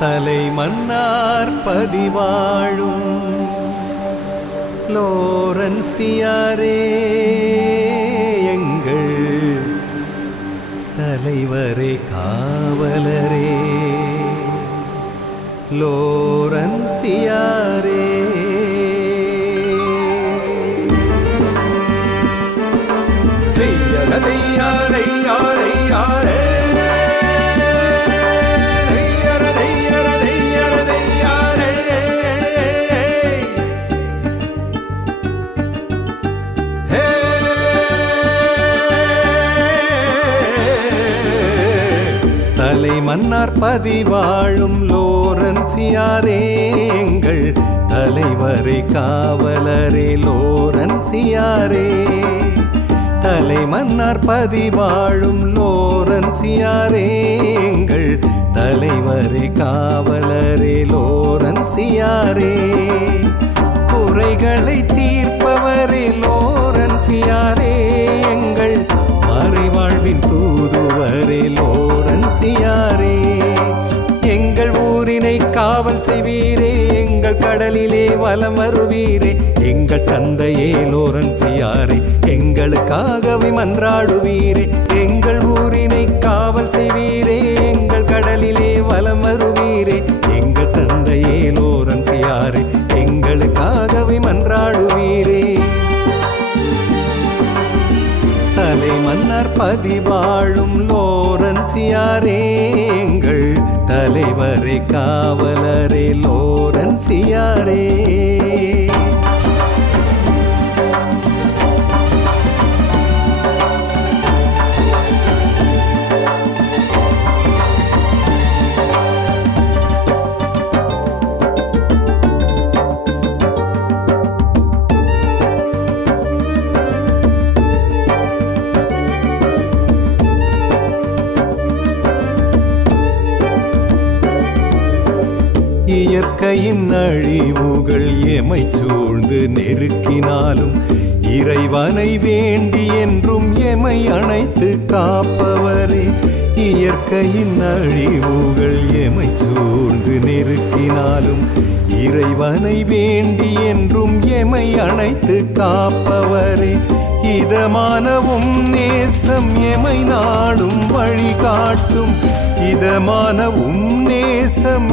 தலை மன்னார் பதிவாழும் லோரன்சியாரே எங்கள் தலைவரே காவலரே லோரன்சியாரே தையாரை யாரை யாரே தலை மன்னார் பதிவாழும் லோரன்சியாரே எங்கள் தலைவரே காவலரே லோரன்சியாரே தலை மன்னார் பதிவாழும் லோரன்சியாரே எங்கள் தலைவரே காவலரே லோரன்சியாரே குறைகளை தீர்ப்பவரே லோரன்சியாரே எங்கள் மறைவாழ்வின் தூதுவரே லோரன்சியாரே எங்கள் ஊரினை காவல் செய்வீரே எங்கள் கடலிலே வலம் வருவீரே எங்கள் தந்தையே லோரன்சியாரே எங்களுக்காகவே மன்றாடுவீரே எங்கள் ஊரினை காவல் செய்வீரே எங்கள் கடலிலே வலம் வருவீரே எங்கள் தந்தையே லோரன்சியாரே எங்களுக்காகவே மன்றாடுவீரே தலை மன்னார் பதிவாழும் லோரன்சியாரே எங்கள் தலைவரே காவலரே லோரன்சியாரே இயற்கையின் அழிவுகள் எமை சூழ்ந்து நெருக்கினாலும் இறைவனை வேண்டி என்றும் எமை அணைத்து காப்பவரே இயற்கையின் அழிவுகள் எமை சூழ்ந்து நெருக்கினாலும் இறைவனை வேண்டி என்றும் எமை அணைத்து காப்பவரே இதமானவும் நேசம் எமை நாடும் வழிகாட்டும் இதமானவும் நேசம்